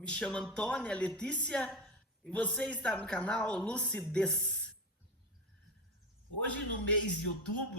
Me chamo Antônia Letícia e você está no canal Lucidez. Hoje no mês de outubro,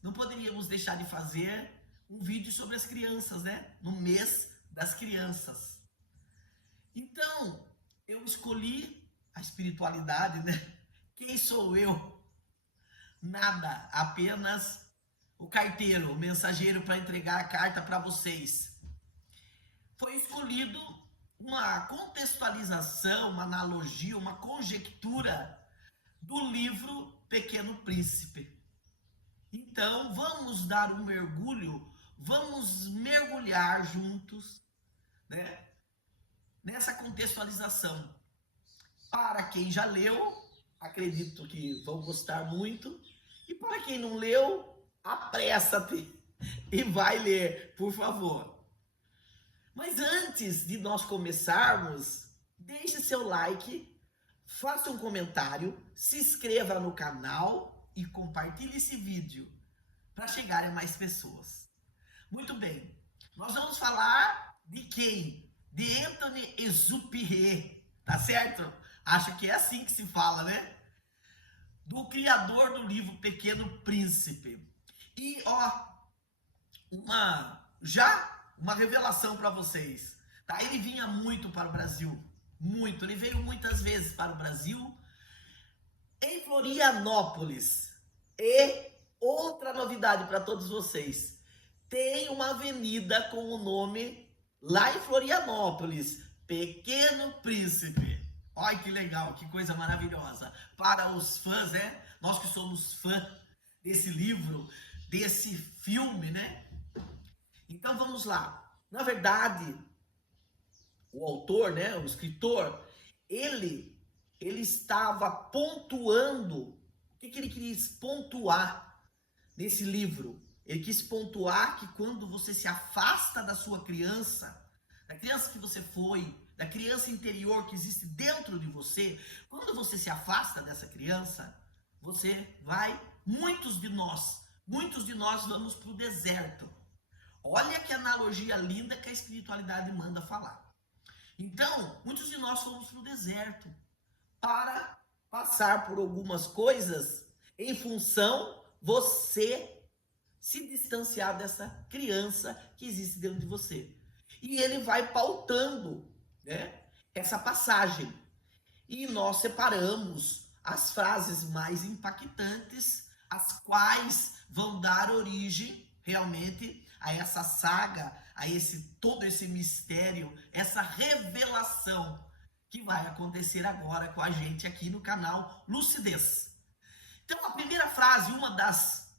não poderíamos deixar de fazer um vídeo sobre as crianças, né? No mês das crianças. Então, eu escolhi a espiritualidade, né? Quem sou eu? Nada, apenas o carteiro, o mensageiro para entregar a carta para vocês. Foi escolhido uma contextualização, uma analogia, uma conjectura do livro Pequeno Príncipe. Então, vamos dar um mergulho, vamos mergulhar juntos, né, nessa contextualização. Para quem já leu, acredito que vão gostar muito. E para quem não leu, apressa-te e vai ler, por favor. Mas antes de nós começarmos, deixe seu like, faça um comentário, se inscreva no canal e compartilhe esse vídeo para chegar a mais pessoas. Muito bem, nós vamos falar de quem? De Anthony Exupéry, tá certo? Acho que é assim que se fala, né? Do criador do livro Pequeno Príncipe. E uma revelação para vocês, tá? Ele vinha muito para o Brasil, muito. Ele veio muitas vezes para o Brasil, em Florianópolis. E outra novidade para todos vocês, tem uma avenida com o nome lá em Florianópolis, Pequeno Príncipe. Olha que legal, que coisa maravilhosa. Para os fãs, né? Nós que somos fã desse livro, desse filme, né? Então vamos lá. Na verdade, o autor, né, o escritor, ele estava pontuando. O que ele quis pontuar nesse livro? Ele quis pontuar que quando você se afasta da sua criança, da criança que você foi, da criança interior que existe dentro de você, quando você se afasta dessa criança, muitos de nós vamos para o deserto. Olha que analogia linda que a espiritualidade manda falar. Então, muitos de nós fomos para o deserto para passar por algumas coisas em função você se distanciar dessa criança que existe dentro de você. E ele vai pautando, né, essa passagem. E nós separamos as frases mais impactantes, as quais vão dar origem realmente a essa saga, a todo esse mistério, essa revelação que vai acontecer agora com a gente aqui no canal Lucidez. Então, a primeira frase, uma das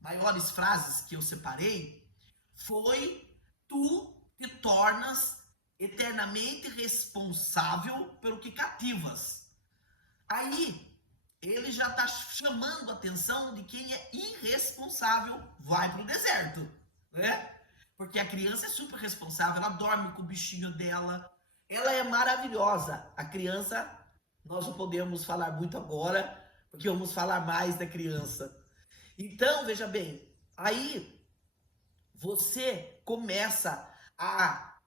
maiores frases que eu separei, foi: tu te tornas eternamente responsável pelo que cativas. Aí, ele já está chamando a atenção de quem é irresponsável vai para o deserto, né? Porque a criança é super responsável, ela dorme com o bichinho dela, ela é maravilhosa. A criança, nós não podemos falar muito agora, porque vamos falar mais da criança. Então, veja bem, aí você começa a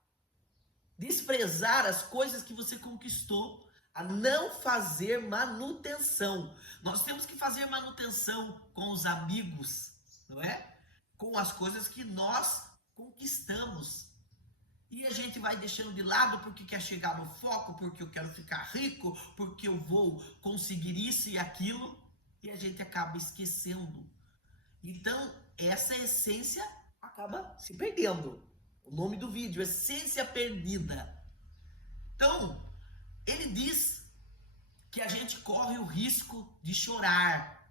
desprezar as coisas que você conquistou, a não fazer manutenção. Nós temos que fazer manutenção com os amigos, não é? Com as coisas que nós conquistamos. E a gente vai deixando de lado porque quer chegar no foco, porque eu quero ficar rico, porque eu vou conseguir isso e aquilo, e a gente acaba esquecendo. Então, essa essência acaba se perdendo. O nome do vídeo, Essência Perdida. Então, ele diz que a gente corre o risco de chorar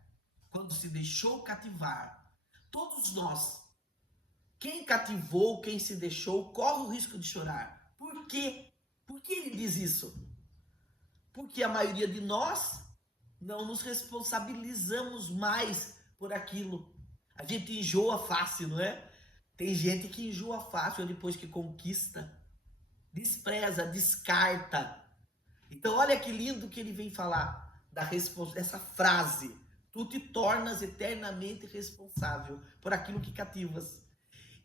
quando se deixou cativar. Todos nós, quem cativou, quem se deixou, corre o risco de chorar. Por quê? Por que ele diz isso? Porque a maioria de nós não nos responsabilizamos mais por aquilo. A gente enjoa fácil, não é? Tem gente que enjoa fácil depois que conquista, despreza, descarta. Então olha que lindo que ele vem falar dessa frase: tu te tornas eternamente responsável por aquilo que cativas.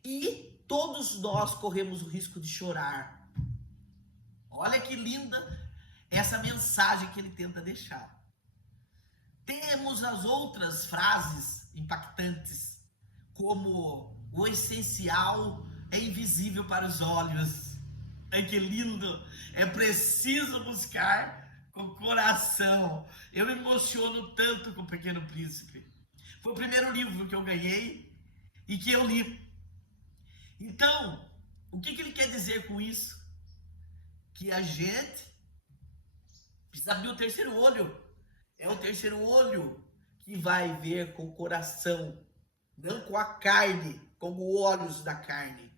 e todos nós corremos o risco de chorar. Olha que linda essa mensagem que ele tenta deixar. Temos as outras frases impactantes, como o essencial é invisível para os olhos. Ai, que lindo! É preciso buscar com o coração. Eu me emociono tanto com o Pequeno Príncipe. Foi o primeiro livro que eu ganhei e que eu li. Então, o que ele quer dizer com isso? Que a gente precisa abrir o terceiro olho. É o terceiro olho que vai ver com o coração, não com a carne, com os olhos da carne.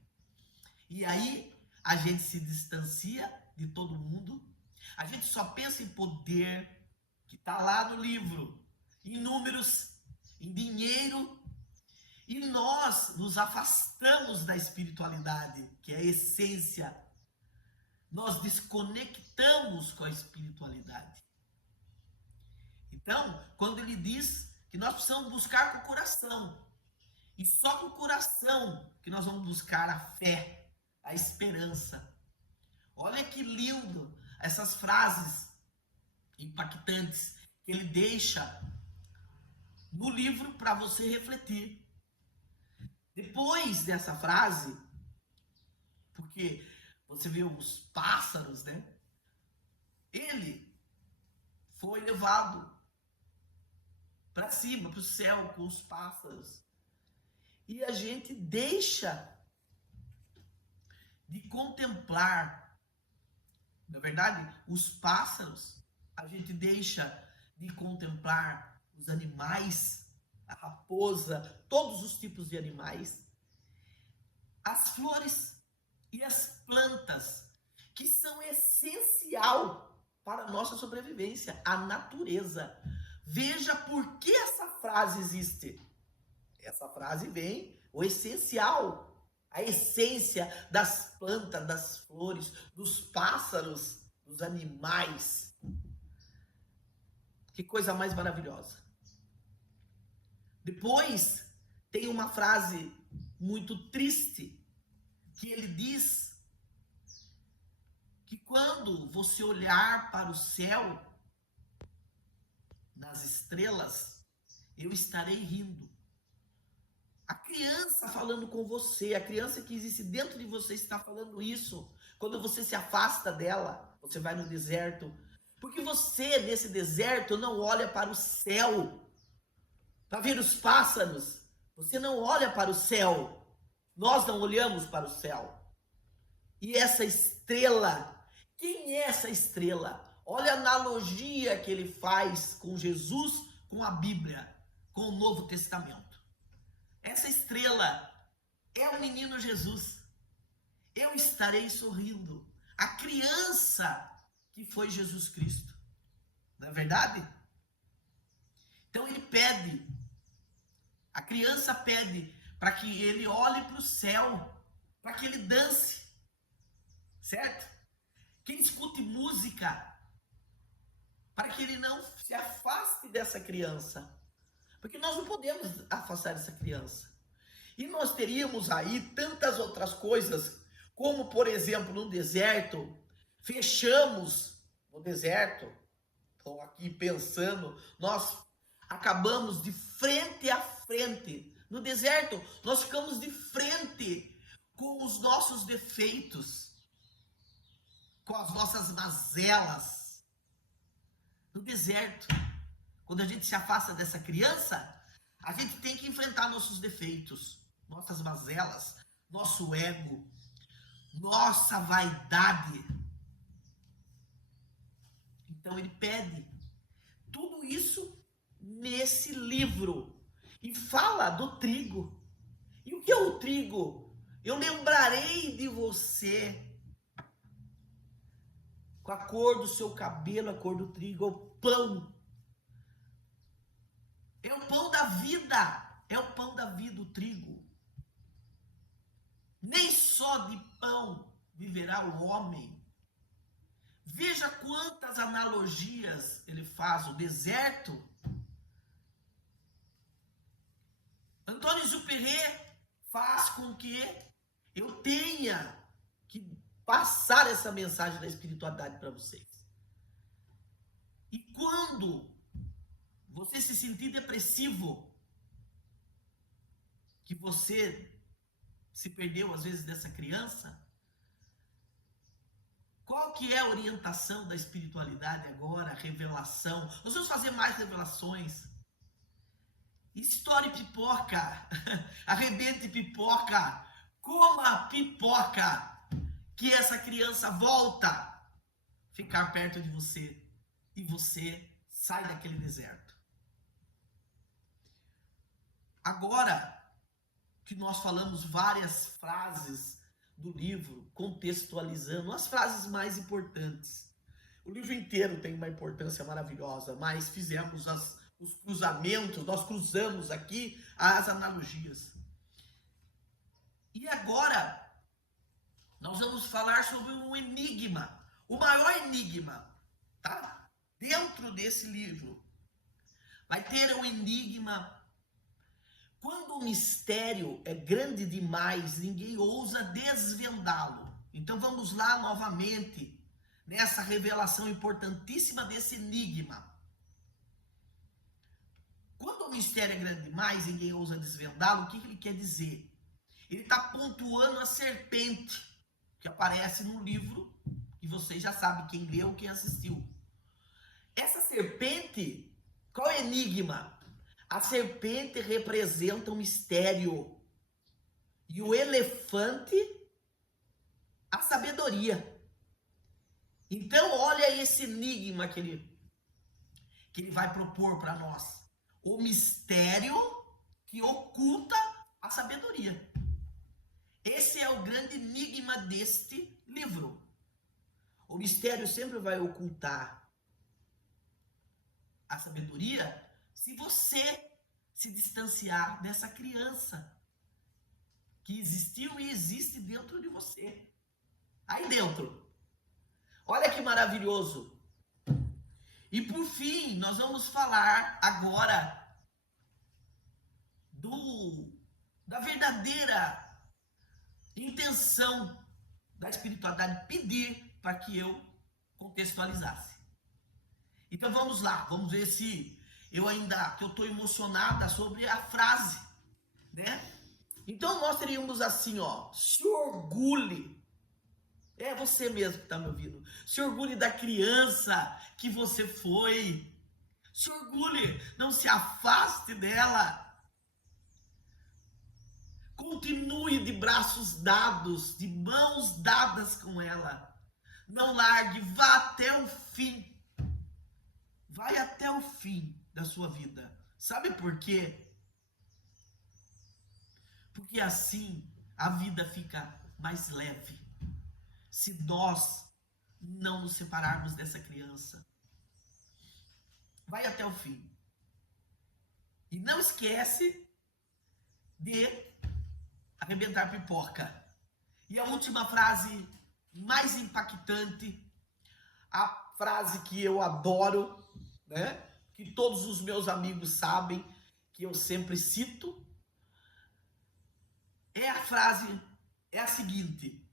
E aí a gente se distancia de todo mundo. A gente só pensa em poder, que está lá no livro, em números, em dinheiro. E nós nos afastamos da espiritualidade, que é a essência. Nós desconectamos com a espiritualidade. Então, quando ele diz que nós precisamos buscar com o coração, e só com o coração que nós vamos buscar a fé, a esperança. Olha que lindo essas frases impactantes que ele deixa no livro para você refletir. Depois dessa frase, porque você vê os pássaros, né? Ele foi levado para cima, para o céu com os pássaros. E a gente deixa de contemplar, na verdade, os pássaros, a gente deixa de contemplar os animais, a raposa, todos os tipos de animais, as flores e as plantas, que são essencial para a nossa sobrevivência, a natureza. Veja por que essa frase existe. Essa frase vem, o essencial, a essência das plantas, das flores, dos pássaros, dos animais. Que coisa mais maravilhosa. Depois tem uma frase muito triste, que ele diz que quando você olhar para o céu, nas estrelas, eu estarei rindo. A criança falando com você, a criança que existe dentro de você está falando isso. Quando você se afasta dela, você vai no deserto. Porque você, nesse deserto, não olha para o céu para ver os pássaros. Você não olha para o céu. Nós não olhamos para o céu. E essa estrela, quem é essa estrela? Olha a analogia que ele faz com Jesus, com a Bíblia, com o Novo Testamento. Essa estrela é o menino Jesus. Eu estarei sorrindo. A criança que foi Jesus Cristo. Não é verdade? Então ele pede, a criança pede para que ele olhe para o céu, para que ele dance, certo? Que ele escute música, para que ele não se afaste dessa criança. Porque nós não podemos afastar essa criança. E nós teríamos aí tantas outras coisas, como por exemplo no deserto, fechamos no deserto, estou aqui pensando, nós acabamos de frente a frente. No deserto, nós ficamos de frente com os nossos defeitos, com as nossas mazelas. No deserto, quando a gente se afasta dessa criança, a gente tem que enfrentar nossos defeitos, nossas mazelas, nosso ego, nossa vaidade. Então ele pede tudo isso nesse livro e fala do trigo. E o que é o trigo? Eu lembrarei de você. Com a cor do seu cabelo, a cor do trigo, é o pão. É o pão da vida. É o pão da vida, o trigo. Nem só de pão viverá o homem. Veja quantas analogias ele faz. O deserto. Antônio Juperré faz com que eu tenha que passar essa mensagem da espiritualidade para vocês. E quando você se sentir depressivo, que você se perdeu às vezes dessa criança, qual que é a orientação da espiritualidade agora, a revelação? Nós vamos fazer mais revelações. Estoure pipoca, arrebente pipoca, coma pipoca, que essa criança volta a ficar perto de você e você sai daquele deserto. Agora que nós falamos várias frases do livro, contextualizando as frases mais importantes. O livro inteiro tem uma importância maravilhosa, mas fizemos os cruzamentos, nós cruzamos aqui as analogias. E agora, nós vamos falar sobre um enigma, o maior enigma, tá? Dentro desse livro. Vai ter um enigma. Quando o mistério é grande demais, ninguém ousa desvendá-lo. Então vamos lá novamente, nessa revelação importantíssima desse enigma. Quando o mistério é grande demais, ninguém ousa desvendá-lo, o que ele quer dizer? Ele está pontuando a serpente, que aparece no livro, que vocês já sabem quem leu, quem assistiu. Essa serpente, qual é o enigma? A serpente representa o mistério e o elefante, a sabedoria. Então, olha esse enigma que ele vai propor para nós. O mistério que oculta a sabedoria. Esse é o grande enigma deste livro. O mistério sempre vai ocultar a sabedoria se você se distanciar dessa criança que existiu e existe dentro de você. Aí dentro. Olha que maravilhoso. E por fim, nós vamos falar agora da verdadeira intenção da espiritualidade, pedir para que eu contextualizasse. Então vamos lá, vamos ver se eu estou emocionada sobre a frase, né? Então nós teríamos assim, ó, se orgulhe, é você mesmo que está me ouvindo, se orgulhe da criança que você foi, se orgulhe, não se afaste dela, continue de braços dados, de mãos dadas com ela, não largue, vá até o fim, vai até o fim da sua vida. Sabe por quê? Porque assim a vida fica mais leve. Se nós não nos separarmos dessa criança. Vai até o fim. E não esquece de arrebentar pipoca. E a última frase mais impactante, a frase que eu adoro, né? Que todos os meus amigos sabem, que eu sempre cito, é a frase, é a seguinte: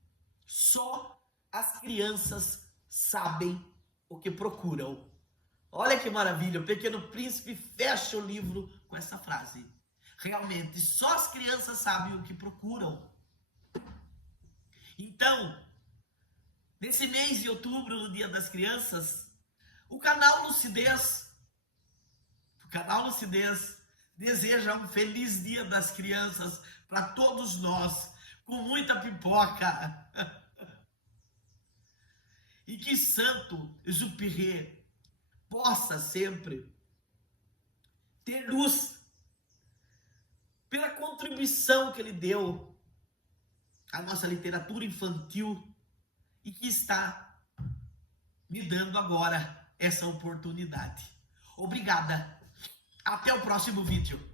só as crianças sabem o que procuram. Olha que maravilha, o Pequeno Príncipe fecha o livro com essa frase. Realmente, só as crianças sabem o que procuram. Então, nesse mês de outubro, no Dia das Crianças, o canal Lucidez deseja um feliz Dia das Crianças para todos nós, com muita pipoca. E que Santo Exupéry possa sempre ter luz pela contribuição que ele deu à nossa literatura infantil e que está me dando agora essa oportunidade. Obrigada. Até o próximo vídeo.